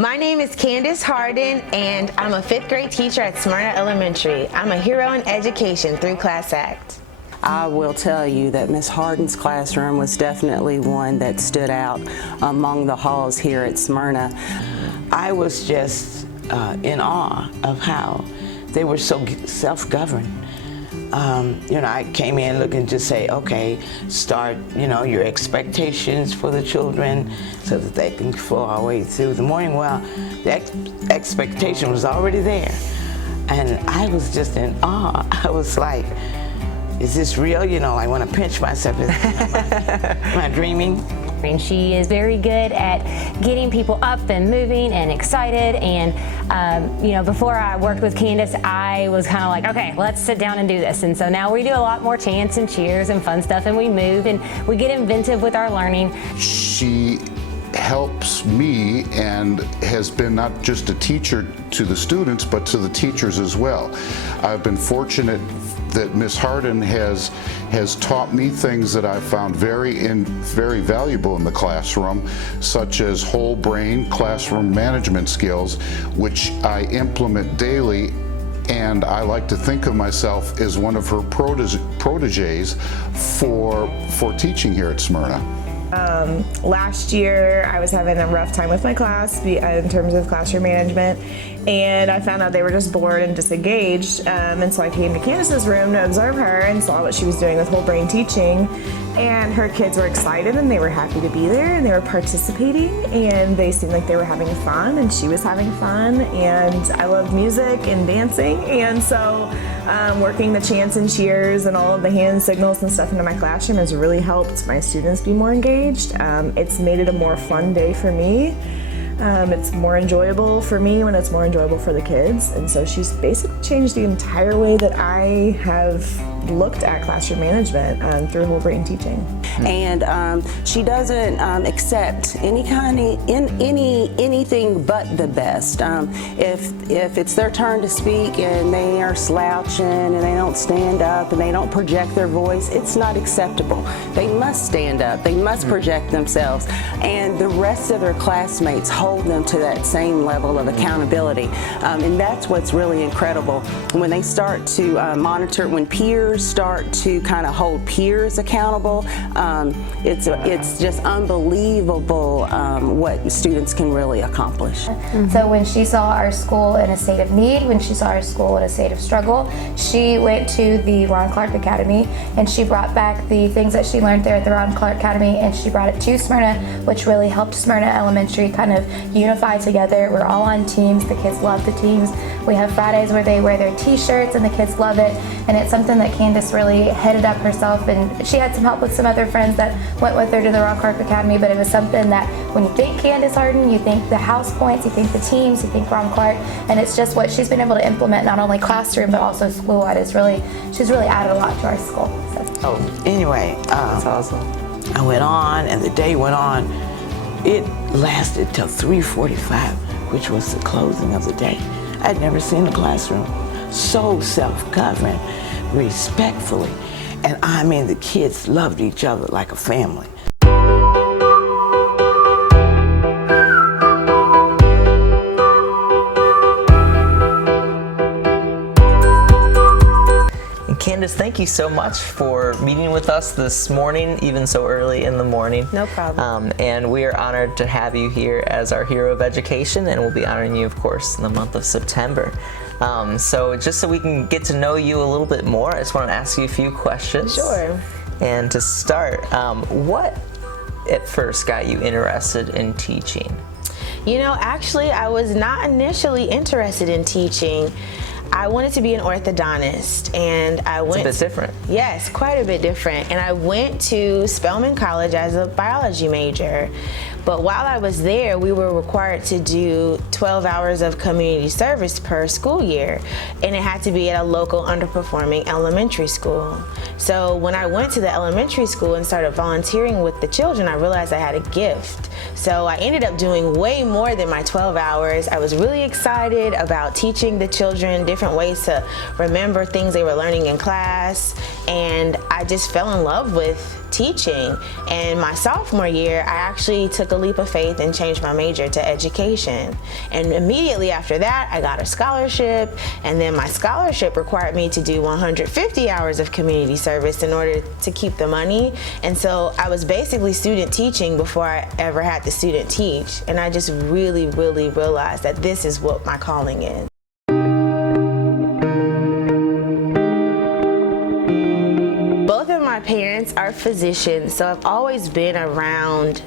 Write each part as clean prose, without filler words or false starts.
My name is Candice Hardin, and I'm a 5th grade teacher at Smyrna Elementary. I'm a hero in education through Class Act. I will tell you that Miss Hardin's classroom was definitely one that stood out among the halls here at Smyrna. I was just in awe of how they were so self-governed. I came in looking to say, okay, start, your expectations for the children so that they can flow our way through the morning. Well, the expectation was already there. And I was just in awe. I was like, is this real? I want to pinch myself. Am I dreaming? And she is very good at getting people up and moving and excited. And, before I worked with Candice, I was kind of like, okay, let's sit down and do this. And so now we do a lot more chants and cheers and fun stuff, and we move and we get inventive with our learning. She helps me and has been not just a teacher to the students, but to the teachers as well. I've been fortunate that Miss Hardin has taught me things that I've found very valuable in the classroom, such as whole brain classroom management skills, which I implement daily. And I like to think of myself as one of her proteges for teaching here at Smyrna. Last year I was having a rough time with my class in terms of classroom management, and I found out they were just bored and disengaged, and so I came to Candice's room to observe her and saw what she was doing with whole brain teaching, and her kids were excited and they were happy to be there and they were participating and they seemed like they were having fun and she was having fun, and I love music and dancing, and so working the chants and cheers and all of the hand signals and stuff into my classroom has really helped my students be more engaged. It's made it a more fun day for me. It's more enjoyable for me when it's more enjoyable for the kids, and so she's basically changed the entire way that I have looked at classroom management through whole brain teaching. And she doesn't accept anything but the best. If it's their turn to speak and they are slouching and they don't stand up and they don't project their voice, it's not acceptable. They must stand up, they must project themselves, and the rest of their classmates hold them to that same level of accountability. And that's what's really incredible. When they start to monitor, when peers start to kind of hold peers accountable, it's just unbelievable what students can really accomplish. So when she saw our school in a state of need, when she saw our school in a state of struggle, she went to the Ron Clark Academy and she brought back the things that she learned there at the Ron Clark Academy and she brought it to Smyrna, which really helped Smyrna Elementary kind of unify together. We're all on teams. The kids love the teams. We have Fridays where they wear their t-shirts and the kids love it, and it's something that Candice really headed up herself, and she had some help with some other friends that went with her to the Ron Clark Academy, but it was something that when you think Candice Hardin, you think the house points, you think the teams, you think Ron Clark, and it's just what she's been able to implement not only classroom but also school-wide. She's really added a lot to our school. So. Anyway, That's awesome. I went on and the day went on. It lasted till 3:45, which was the closing of the day. I'd never seen a classroom so self-governed, respectfully, and I mean the kids loved each other like a family. Candice, thank you so much for meeting with us this morning, even so early in the morning. No problem. And we are honored to have you here as our hero of education, and we'll be honoring you, of course, in the month of September. So just so we can get to know you a little bit more, I just want to ask you a few questions. Sure. And to start, what at first got you interested in teaching? Actually, I was not initially interested in teaching. I wanted to be an orthodontist, and I went. It's a bit different. Yes, quite a bit different. And I went to Spelman College as a biology major. But while I was there, we were required to do 12 hours of community service per school year, and it had to be at a local underperforming elementary school. So when I went to the elementary school and started volunteering with the children, I realized I had a gift. So I ended up doing way more than my 12 hours. I was really excited about teaching the children different ways to remember things they were learning in class, and I just fell in love with teaching. And my sophomore year, I actually took a leap of faith and changed my major to education. And immediately after that, I got a scholarship, and then my scholarship required me to do 150 hours of community service in order to keep the money. And so I was basically student teaching before I ever had to student teach. And I just really, really realized that this is what my calling is. My parents are physicians, so I've always been around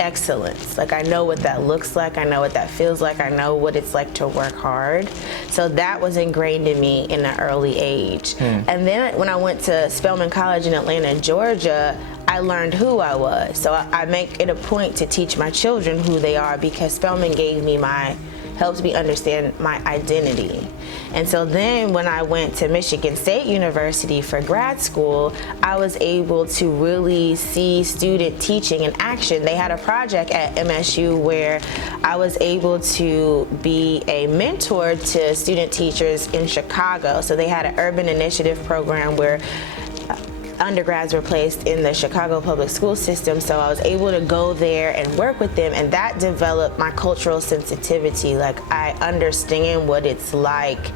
excellence. Like, I know what that looks like, I know what that feels like, I know what it's like to work hard. So that was ingrained in me in an early age. And then when I went to Spelman College in Atlanta, Georgia, I learned who I was. So I make it a point to teach my children who they are, because Spelman helped me understand my identity. And so then when I went to Michigan State University for grad school, I was able to really see student teaching in action. They had a project at MSU where I was able to be a mentor to student teachers in Chicago. So they had an urban initiative program where undergrads were placed in the Chicago public school system, so I was able to go there and work with them, and that developed my cultural sensitivity. Like, I understand what it's like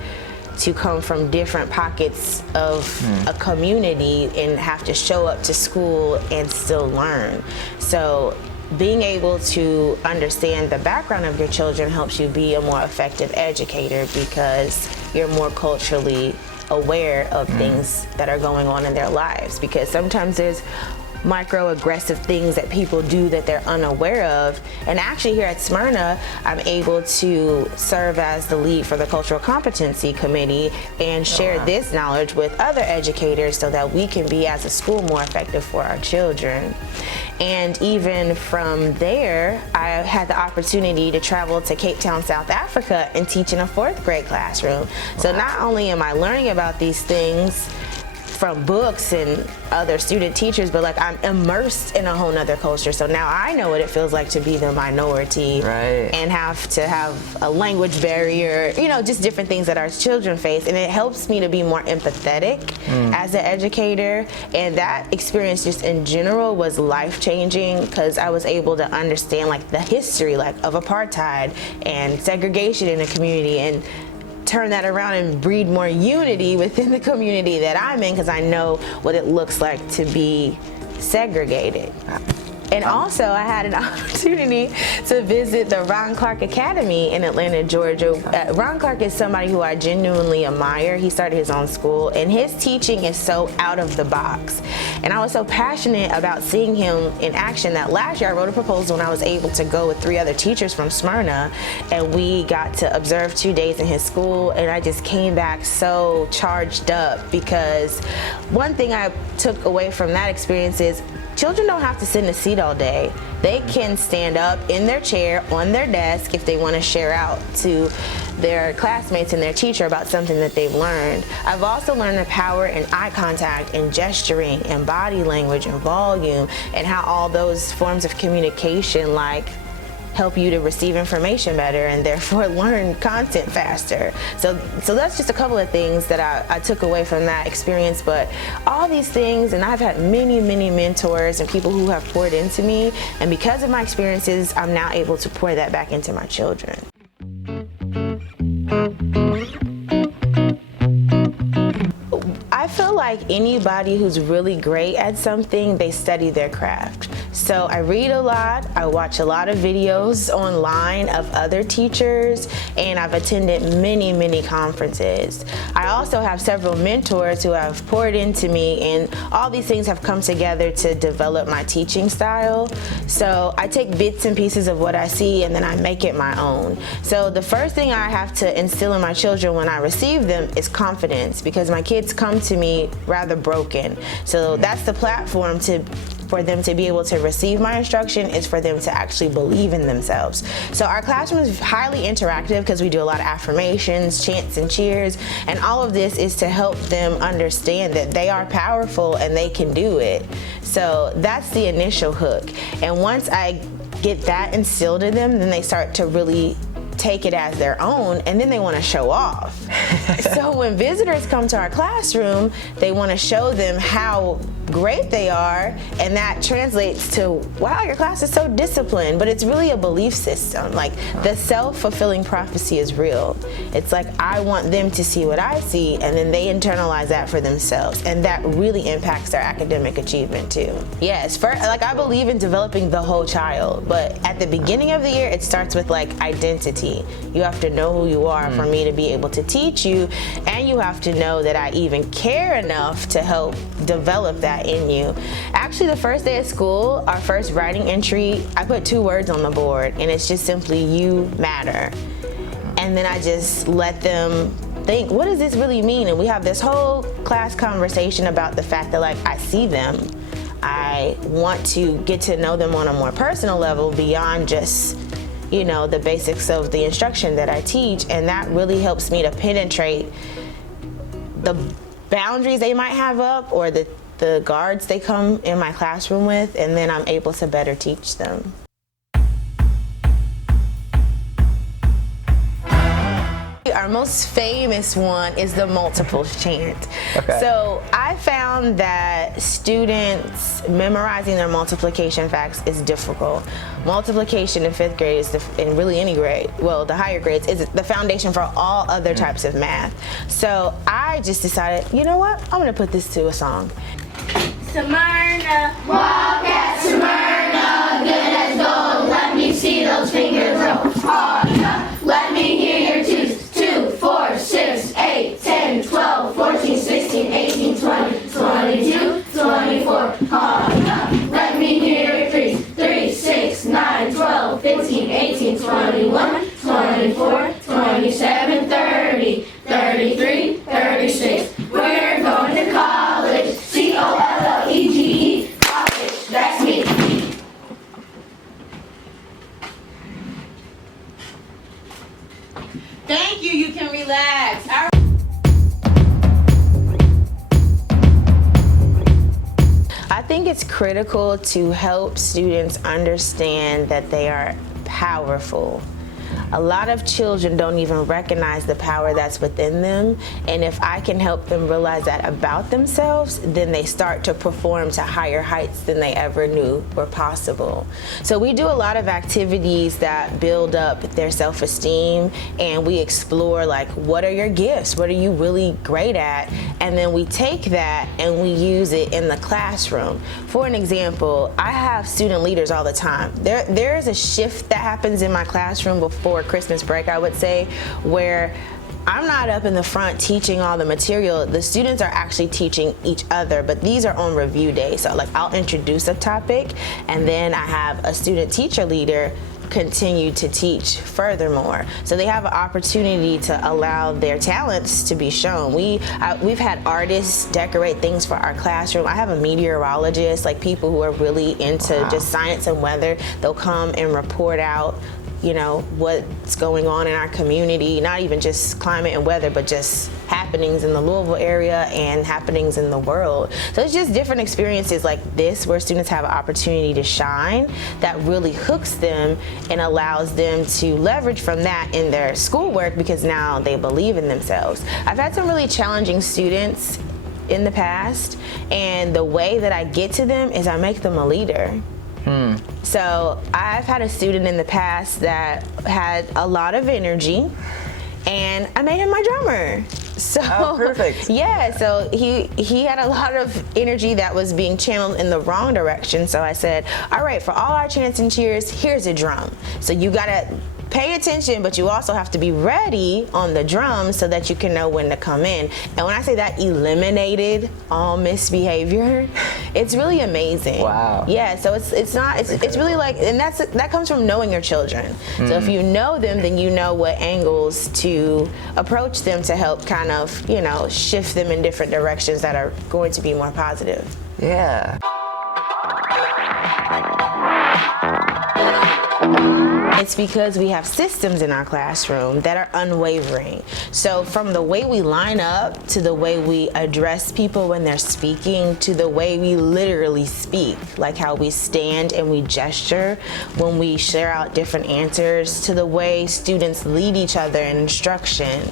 to come from different pockets of a community and have to show up to school and still learn. So being able to understand the background of your children helps you be a more effective educator, because you're more culturally aware of things that are going on in their lives, because sometimes there's microaggressive things that people do that they're unaware of. And actually here at Smyrna, I'm able to serve as the lead for the Cultural Competency Committee and share this knowledge with other educators so that we can be, as a school, more effective for our children. And even from there, I had the opportunity to travel to Cape Town, South Africa, and teach in a 4th grade classroom. So not only am I learning about these things from books and other student teachers, but like, I'm immersed in a whole nother culture. So now I know what it feels like to be the minority, and have to have a language barrier, you know, just different things that our children face. And it helps me to be more empathetic as an educator. And that experience just in general was life-changing, because I was able to understand like the history like of apartheid and segregation in a community, and turn that around and breed more unity within the community that I'm in, because I know what it looks like to be segregated. And also, I had an opportunity to visit the Ron Clark Academy in Atlanta, Georgia. Ron Clark is somebody who I genuinely admire. He started his own school, and his teaching is so out of the box. And I was so passionate about seeing him in action that last year I wrote a proposal, and I was able to go with 3 other teachers from Smyrna, and we got to observe 2 days in his school, and I just came back so charged up, because one thing I took away from that experience is children don't have to sit in a seat all day. They can stand up in their chair, on their desk, if they want to share out to their classmates and their teacher about something that they've learned. I've also learned the power in eye contact and gesturing and body language and volume, and how all those forms of communication like help you to receive information better and therefore learn content faster. So that's just a couple of things that I took away from that experience. But all these things, and I've had many, many mentors and people who have poured into me, and because of my experiences, I'm now able to pour that back into my children. I feel like anybody who's really great at something, they study their craft. So I read a lot, I watch a lot of videos online of other teachers, and I've attended many, many conferences. I also have several mentors who have poured into me, and all these things have come together to develop my teaching style. So I take bits and pieces of what I see, and then I make it my own. So the first thing I have to instill in my children when I receive them is confidence, because my kids come to me rather broken. So that's the platform for them to be able to receive my instruction, is for them to actually believe in themselves. So our classroom is highly interactive because we do a lot of affirmations, chants, and cheers, and all of this is to help them understand that they are powerful and they can do it. So that's the initial hook. And once I get that instilled in them, then they start to really take it as their own, and then they want to show off. So when visitors come to our classroom, they want to show them how great they are, and that translates to, wow, your class is so disciplined. But it's really a belief system. Like, the self-fulfilling prophecy is real. It's like, I want them to see what I see, and then they internalize that for themselves, and that really impacts their academic achievement too. Yes, like, I believe in developing the whole child, but at the beginning of the year, it starts with like identity. You have to know who you are for me to be able to teach you, and you have to know that I even care enough to help develop that in you. Actually, the first day of school, our first writing entry, I put 2 words on the board, and it's just simply, you matter. And then I just let them think, what does this really mean? And we have this whole class conversation about the fact that, like, I see them. I want to get to know them on a more personal level beyond just, you know, the basics of the instruction that I teach, and that really helps me to penetrate the boundaries they might have up, or the guards they come in my classroom with, and then I'm able to better teach them. Our most famous one is the Multiple Chant. Okay. So I found that students memorizing their multiplication facts is difficult. Multiplication in 5th grade is, in really any grade, well, the higher grades, is the foundation for all other types of math. So I just decided, you know what, I'm gonna put this to a song. Smyrna, walk at Smyrna, good as gold. Let me see those fingers roll. Let me hear your twos. 2, 4, 6, 8, 10, 12, 14, 16, 18, 20, 22, 24. Let me hear your threes. 3, 6, 9, 12, 15, 18, 21, 24, 27, 30, 33, 36. We're going to college. COLLEGE, college. That's me. Thank you, you can relax. I think it's critical to help students understand that they are powerful. A lot of children don't even recognize the power that's within them, and if I can help them realize that about themselves, then they start to perform to higher heights than they ever knew were possible. So we do a lot of activities that build up their self-esteem, and we explore, like, what are your gifts? What are you really great at? And then we take that and we use it in the classroom. For an example, I have student leaders all the time. There is a shift that happens in my classroom before Christmas break, I would say, where I'm not up in the front teaching all the material. The students are actually teaching each other, but these are on review days. So, like, I'll introduce a topic, and then I have a student teacher leader continue to teach furthermore. So they have an opportunity to allow their talents to be shown. We've had artists decorate things for our classroom. I have a meteorologist, like people who are really into just science and weather. They'll come and report out, you know, what's going on in our community, not even just climate and weather, but just happenings in the Louisville area and happenings in the world. So it's just different experiences like this where students have an opportunity to shine that really hooks them and allows them to leverage from that in their schoolwork, because now they believe in themselves. I've had some really challenging students in the past, and the way that I get to them is I make them a leader. So I've had a student in the past that had a lot of energy, and I made him my drummer. So perfect. Yeah, so he had a lot of energy that was being channeled in the wrong direction. So I said, all right, for all our chants and cheers, here's a drum. So you gotta pay attention, but you also have to be ready on the drums so that you can know when to come in. And when I say that eliminated all misbehavior, it's really amazing. Wow. Yeah, so it's really like, and that comes from knowing your children. So if you know them, then you know what angles to approach them to help kind of, you know, shift them in different directions that are going to be more positive. Yeah. It's because we have systems in our classroom that are unwavering. So from the way we line up, to the way we address people when they're speaking, to the way we literally speak, like how we stand and we gesture when we share out different answers, to the way students lead each other in instruction.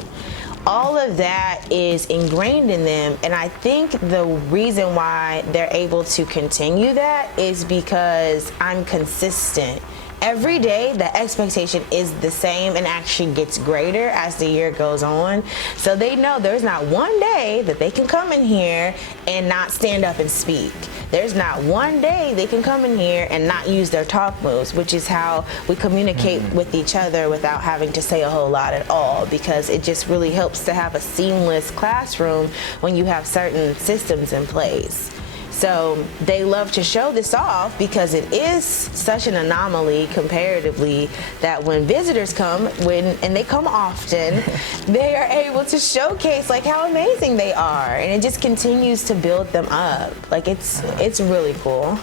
All of that is ingrained in them, and I think the reason why they're able to continue that is because I'm consistent. Every day, the expectation is the same and actually gets greater as the year goes on. So they know there's not one day that they can come in here and not stand up and speak. There's not one day they can come in here and not use their talk moves, which is how we communicate with each other without having to say a whole lot at all, because it just really helps to have a seamless classroom when you have certain systems in place. So they love to show this off because it is such an anomaly comparatively that when visitors come, and they come often, they are able to showcase like how amazing they are, and it just continues to build them up. Like it's really cool.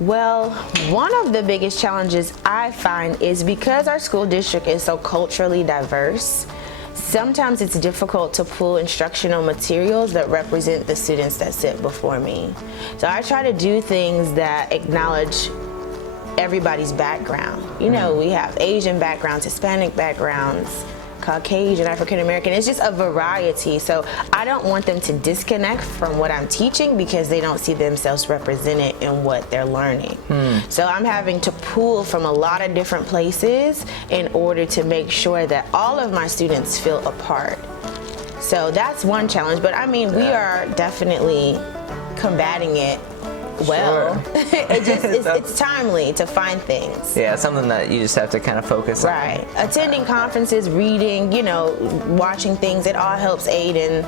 Well, one of the biggest challenges I find is because our school district is so culturally diverse, sometimes it's difficult to pull instructional materials that represent the students that sit before me. So I try to do things that acknowledge everybody's background. You know, we have Asian backgrounds, Hispanic backgrounds, Caucasian, African American. It's just a variety. So I don't want them to disconnect from what I'm teaching because they don't see themselves represented in what they're learning. So I'm having to pull from a lot of different places in order to make sure that all of my students feel a part. So that's one challenge, but I mean, we are definitely combating it well. Sure. it's timely to find things. Yeah, something that you just have to kind of focus on. Right. Attending conferences, reading, you know, watching things, it all helps aid in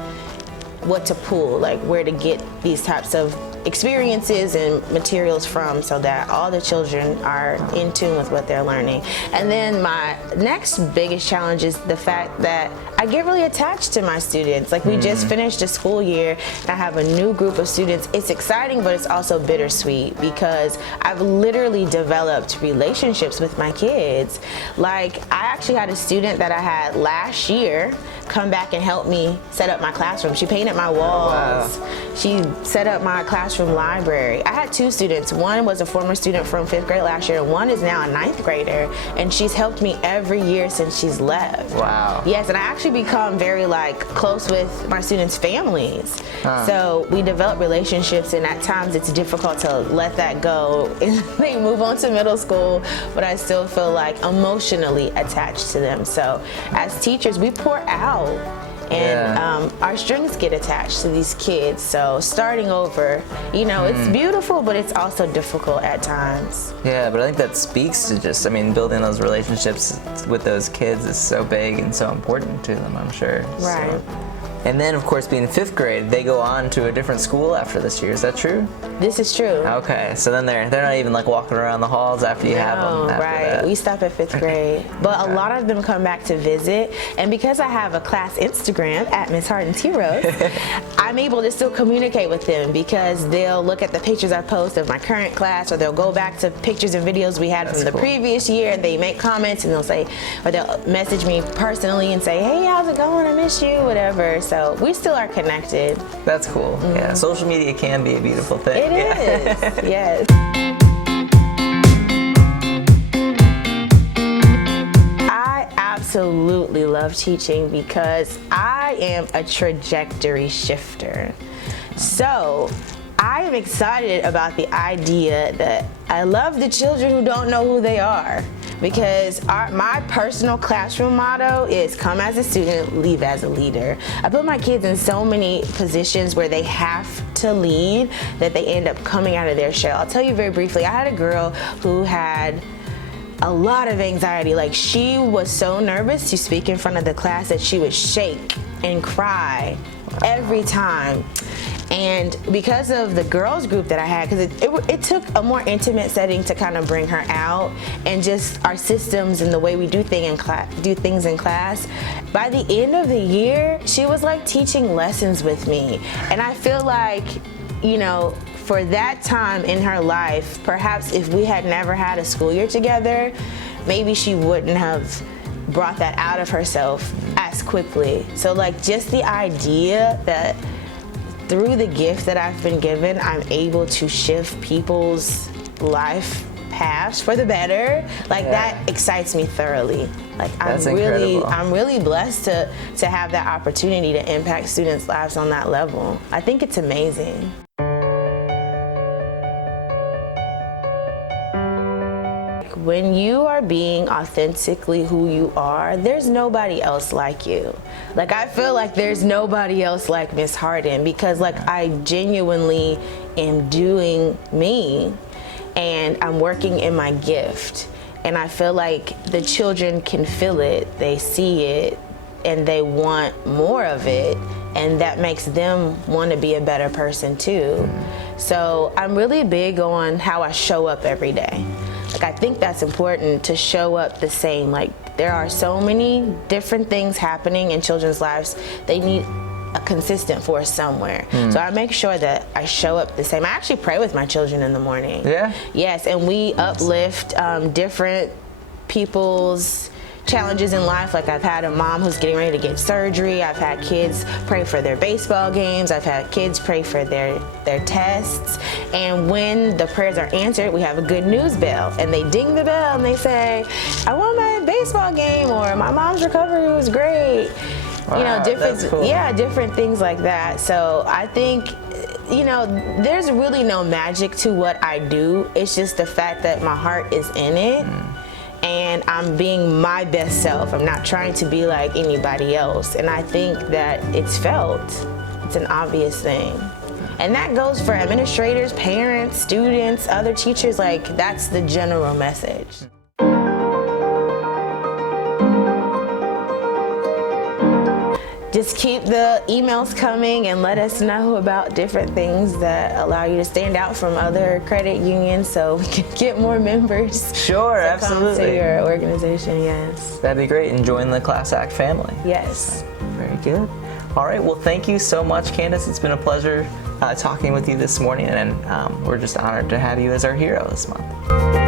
what to pull, like where to get these types of experiences and materials from, so that all the children are in tune with what they're learning. And then my next biggest challenge is the fact that I get really attached to my students. Like we just finished a school year and I have a new group of students. It's exciting, but it's also bittersweet because I've literally developed relationships with my kids. Like I actually had a student that I had last year come back and help me set up my classroom. She painted my walls. Wow. She set up my classroom library. I had two students. One was a former student from 5th grade last year, and one is now a 9th grader, and she's helped me every year since she's left. Wow. Yes, and I actually become very close with my students' families. So we develop relationships, and at times it's difficult to let that go. They move on to middle school, but I still feel like emotionally attached to them. So as teachers, we pour out. And our strings get attached to these kids. So starting over, you know, it's beautiful, but it's also difficult at times. Yeah, but I think that speaks to just, I mean, building those relationships with those kids is so big and so important to them, I'm sure. Right. So. And then, of course, being 5th grade, they go on to a different school after this year. Is that true? This is true. Okay, so then they're not even like walking around the halls after you have them. Right. That. We stop at 5th grade, but a lot of them come back to visit. And because I have a class Instagram at Miss Hardin's Heroes, I'm able to still communicate with them because they'll look at the pictures I post of my current class, or they'll go back to pictures and videos we had from the previous year, and they make comments, and they'll say, or they'll message me personally and say, hey, how's it going? I miss you, whatever. So we still are connected. That's cool. Yeah, social media can be a beautiful thing. It is, yes. I absolutely love teaching because I am a trajectory shifter. So I am excited about the idea that I love the children who don't know who they are. Because my personal classroom motto is come as a student, leave as a leader. I put my kids in so many positions where they have to lead that they end up coming out of their shell. I'll tell you very briefly, I had a girl who had a lot of anxiety. Like she was so nervous to speak in front of the class that she would shake and cry every time. And because of the girls group that I had, because it took a more intimate setting to kind of bring her out, and just our systems and the way we do things in class, by the end of the year, she was like teaching lessons with me. And I feel like you know, for that time in her life, perhaps if we had never had a school year together, maybe she wouldn't have brought that out of herself as quickly. So like just the idea that through the gift that I've been given, I'm able to shift people's life paths for the better, like that excites me thoroughly. Like I'm really blessed to have that opportunity to impact students' lives on that level. I think it's amazing. When you are being authentically who you are, there's nobody else like you. Like I feel like there's nobody else like Miss Hardin, because like I genuinely am doing me and I'm working in my gift. And I feel like the children can feel it, they see it, and they want more of it, and that makes them want to be a better person too. So I'm really big on how I show up every day. Like I think that's important, to show up the same. Like there are so many different things happening in children's lives. They need a consistent force somewhere. So I make sure that I show up the same. I actually pray with my children in the morning. Yeah? Yes, and we uplift different people's challenges in life. Like I've had a mom who's getting ready to get surgery. I've had kids pray for their baseball games. I've had kids pray for their tests. And when the prayers are answered, we have a good news bell, and they ding the bell and they say, I won my baseball game, or my mom's recovery was great. Wow, you know, different things like that. So I think, you know, there's really no magic to what I do. It's just the fact that my heart is in it. And I'm being my best self. I'm not trying to be like anybody else. And I think that it's felt. It's an obvious thing. And that goes for administrators, parents, students, other teachers. Like, that's the general message. Just keep the emails coming and let us know about different things that allow you to stand out from other credit unions, so we can get more members. Sure, to absolutely. Come to your organization, yes. That'd be great, and join the Class Act family. Yes. Very good. All right, well, thank you so much, Candice. It's been a pleasure talking with you this morning, and we're just honored to have you as our hero this month.